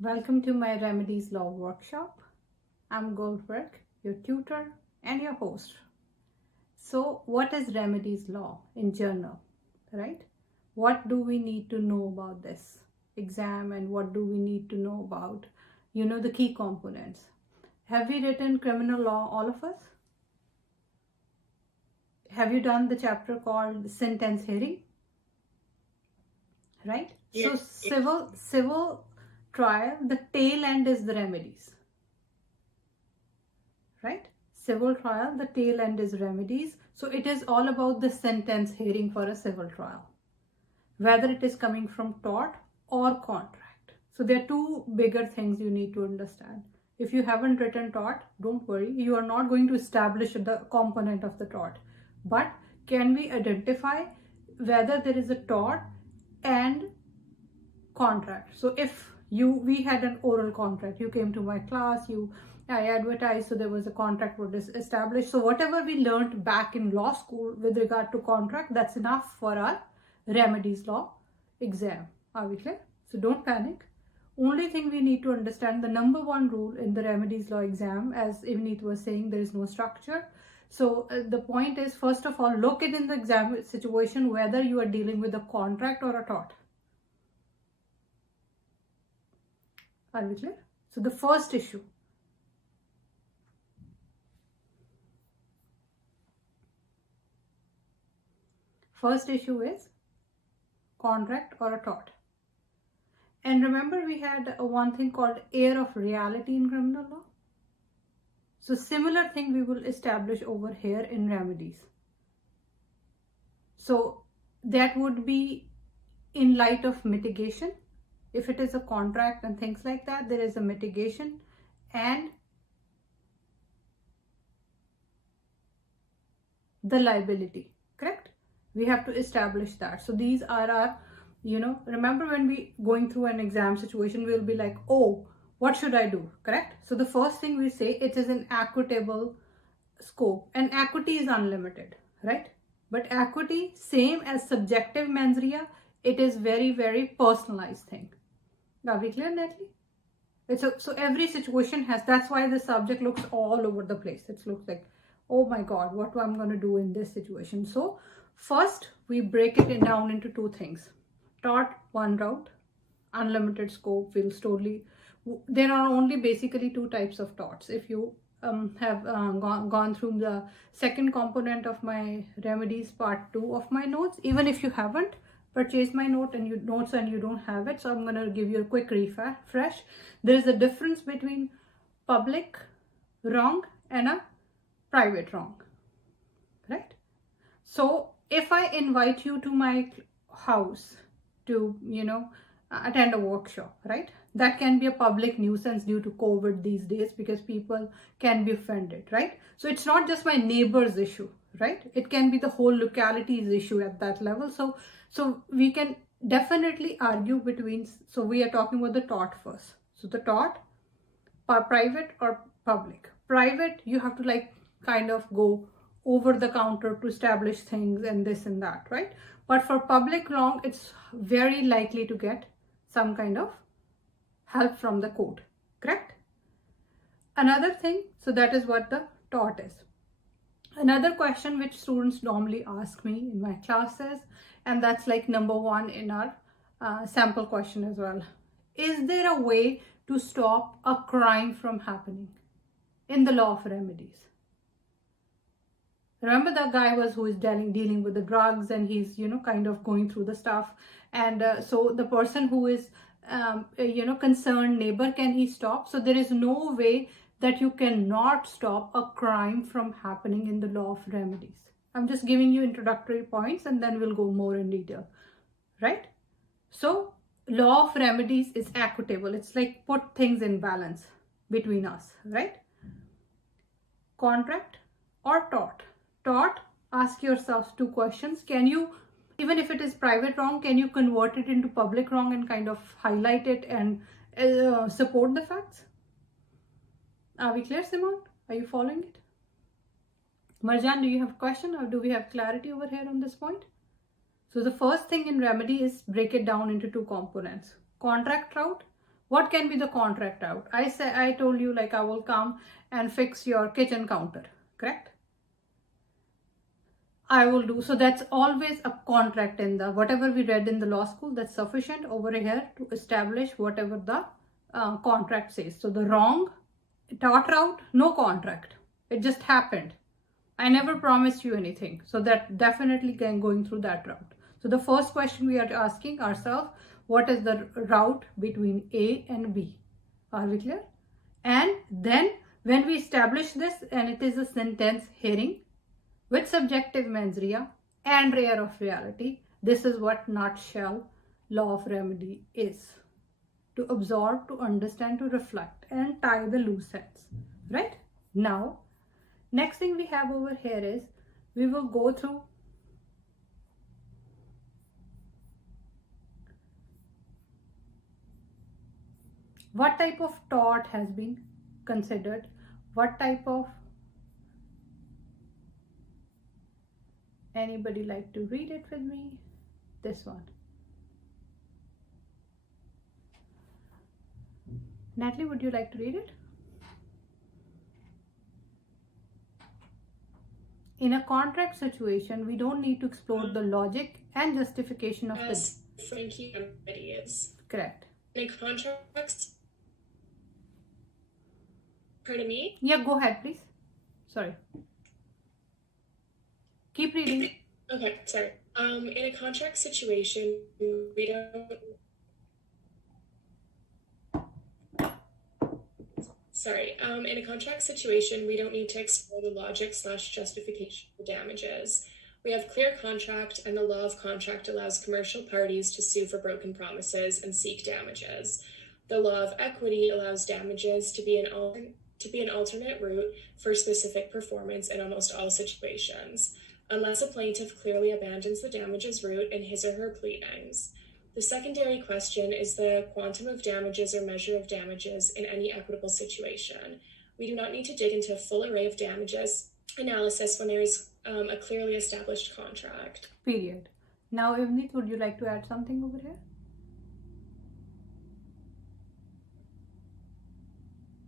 Welcome to my Remedies Law workshop. I'm Goldberg, your tutor and your host. So what is Remedies Law in general, right? What do we need to know about this exam, and what do we need to know about, the key components? Have we written criminal law, all of us? Have you done the chapter called sentence hearing? Right? Yes. So civil trial, the tail end is the remedies, right? Civil trial, the tail end is remedies. So it is all about the sentence hearing for a civil trial, whether it is coming from tort or contract. So there are two bigger things you need to understand. If you haven't written tort, don't worry, you are not going to establish the component of the tort, but can we identify whether there is a tort and contract? So if we had an oral contract, you came to my class, I advertised, so there was a contract was established. So whatever we learned back in law school with regard to contract, that's enough for our Remedies Law exam. Are we clear? So don't panic. Only thing we need to understand, the number one rule in the Remedies Law exam, as Ivneet was saying, there is no structure. So the point is, first of all, look at in the exam situation whether you are dealing with a contract or a tort. Are we clear? So the first issue. First issue is contract or a tort. And remember, we had one thing called air of reality in criminal law. So similar thing we will establish over here in remedies. So that would be in light of mitigation. If it is a contract and things like that, there is a mitigation and the liability, correct? We have to establish that. So these are our, remember when we going through an exam situation, we'll be like, oh, what should I do, correct? So the first thing we say, it is an equitable scope, and equity is unlimited, right? But equity, same as subjective mens rea, it is very, very personalized thing. Are we clear, Natalie? So every situation has, that's why the subject looks all over the place. It looks like, oh my God, what am I going to do in this situation? So first we break it down into two things. Tort, one route, unlimited scope, will slowly, there are only basically two types of torts. If you have gone through the second component of my remedies part 2 of my notes, even if you haven't purchased my notes and you don't have it, so I'm going to give you a quick refresh. There is a difference between public wrong and a private wrong, right? So if I invite you to my house to attend a workshop, right, that can be a public nuisance due to COVID these days, because people can be offended, right? So it's not just my neighbor's issue, right? It can be the whole locality's issue at that level. So we can definitely argue between, so we are talking about the tort first. So the tort, private or public. Private, you have to kind of go over the counter to establish things and this and that, right? But for public wrong, it's very likely to get some kind of help from the court, correct? Another thing, so that is what the tort is. Another question which students normally ask me in my classes, and that's like number one in our sample question as well. Is there a way to stop a crime from happening in the law of remedies? Remember that guy who is dealing with the drugs, and he's, kind of going through the stuff. And so the person who is, concerned neighbor, can he stop? So there is no way that you cannot stop a crime from happening in the law of remedies. I'm just giving you introductory points and then we'll go more in detail, right? So law of remedies is equitable. It's like put things in balance between us, right? Contract or tort. Tort, ask yourselves two questions. Can you, even if it is private wrong, can you convert it into public wrong and kind of highlight it and support the facts? Are we clear, Simone? Are you following it? Marjan, do you have a question or do we have clarity over here on this point? So the first thing in remedy is break it down into two components. Contract route. What can be the contract route? I told you like I will come and fix your kitchen counter, correct? I will do. So that's always a contract in the, whatever we read in the law school, that's sufficient over here to establish whatever the contract says. So the wrong tort route, no contract. It just happened. I never promised you anything. So that definitely going through that route. So the first question we are asking ourselves, what is the route between A and B? Are we clear? And then when we establish this and it is a sentence hearing with subjective mens rea and rare of reality, this is what nutshell law of remedy is. To absorb, to understand, to reflect and tie the loose ends, right? Now, next thing we have over here is we will go through what type of tort has been considered, what type of, anybody like to read it with me? This one. Natalie, would you like to read it? In a contract situation, we don't need to explore the logic and justification of the... Frankie remedies. Correct. In a contract... Pardon me? Yeah, go ahead, please. Sorry. Keep reading. Okay, sorry. In a contract situation, we don't... in a contract situation, we don't need to explore the logic / justification for damages. We have clear contract, and the law of contract allows commercial parties to sue for broken promises and seek damages. The law of equity allows damages to be an alternate route for specific performance in almost all situations, unless a plaintiff clearly abandons the damages route in his or her pleadings. The secondary question is the quantum of damages or measure of damages in any equitable situation. We do not need to dig into a full array of damages analysis when there is a clearly established contract. Period. Now, Evnit, would you like to add something over here?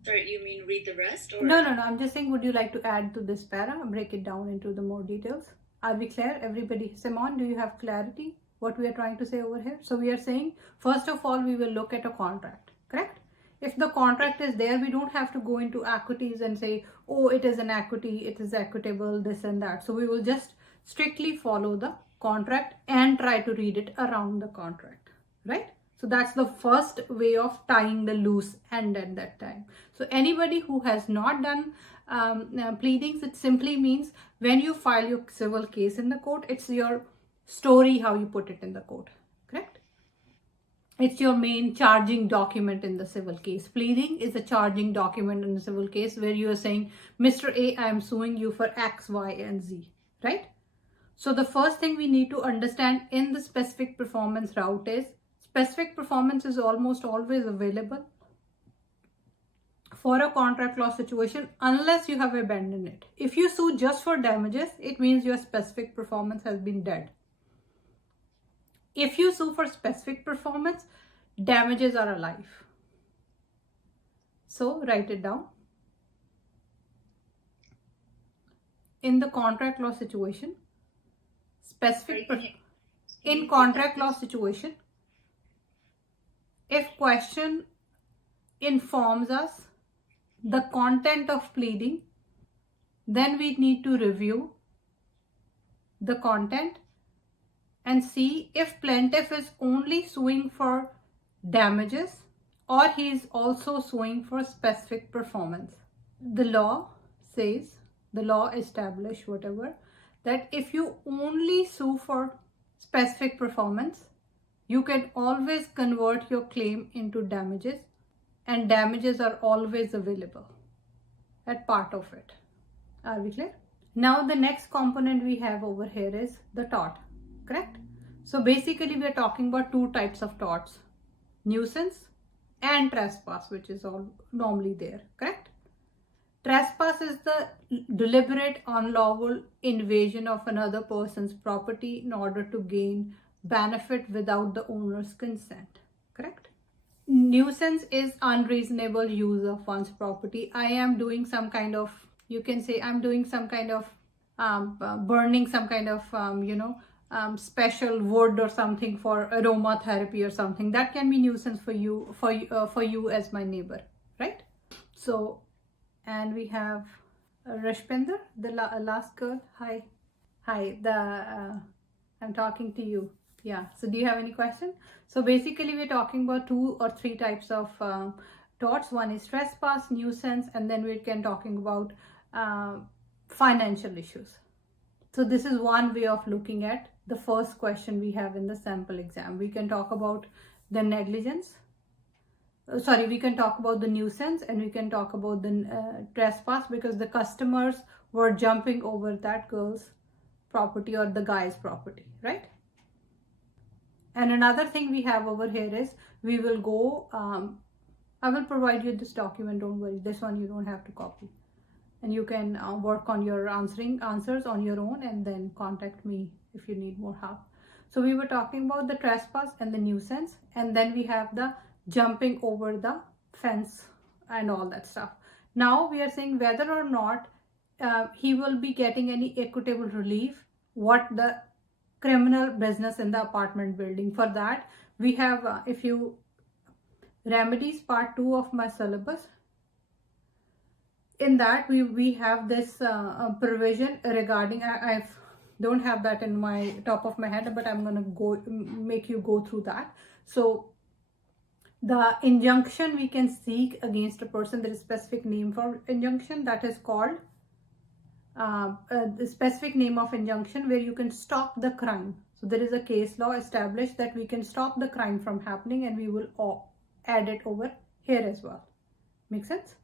Sorry, you mean read the rest? Or? No. I'm just saying, would you like to add to this para? Break it down into the more details. Are we clear? Everybody, Simon, do you have clarity what we are trying to say over here? So we are saying, first of all, we will look at a contract, correct? If the contract is there, we don't have to go into equities and say, oh, it is an equity, it is equitable, this and that. So we will just strictly follow the contract and try to read it around the contract, right? So that's the first way of tying the loose end at that time. So anybody who has not done pleadings, it simply means when you file your civil case in the court, it's your story how you put it in the court, correct? It's your main charging document in the civil case. Pleading is a charging document in the civil case where you are saying, Mr. A, I am suing you for X, Y, and Z, right? So the first thing we need to understand in the specific performance route is, specific performance is almost always available for a contract law situation unless you have abandoned it. If you sue just for damages, it means your specific performance has been dead. If you sue for specific performance, damages are alive. So write it down. In the contract law situation, in contract law situation, if question informs us the content of pleading, then we need to review the content and see if plaintiff is only suing for damages or he is also suing for specific performance. The law says, the law establishes whatever, that if you only sue for specific performance, you can always convert your claim into damages, and damages are always available at part of it. Are we clear? Now the next component we have over here is the tort, correct? So basically we are talking about two types of torts, nuisance and trespass, which is all normally there, correct? Trespass is the deliberate, unlawful invasion of another person's property in order to gain benefit without the owner's consent. Correct? Nuisance is unreasonable use of one's property. I am doing some kind of, you can say I'm doing some kind of burning some kind of, special wood or something for aromatherapy or something. That can be nuisance for you as my neighbor, right? So, and we have Rashpinder, the last girl. Hi, I'm talking to you. Yeah, so do you have any question? So basically we're talking about 2 or 3 types of torts. One is trespass, nuisance, and then we can talking about financial issues. So this is one way of looking at the first question we have in the sample exam. We can talk about the negligence. We can talk about the nuisance, and we can talk about the trespass, because the customers were jumping over that girl's property or the guy's property, right? And another thing we have over here is we will go, I will provide you this document, don't worry, this one you don't have to copy. And you can work on your answers on your own, and then contact me if you need more help. So we were talking about the trespass and the nuisance, and then we have the jumping over the fence and all that stuff. Now we are saying whether or not he will be getting any equitable relief, what the criminal business in the apartment building. For that we have if you remedies part 2 of my syllabus, in that we have this provision regarding, I don't have that in my top of my head, but I'm gonna make you go through that. So the injunction we can seek against a person, there is a specific name for injunction that is called the specific name of injunction, where you can stop the crime. So there is a case law established that we can stop the crime from happening, and we will add it over here as well. Make sense?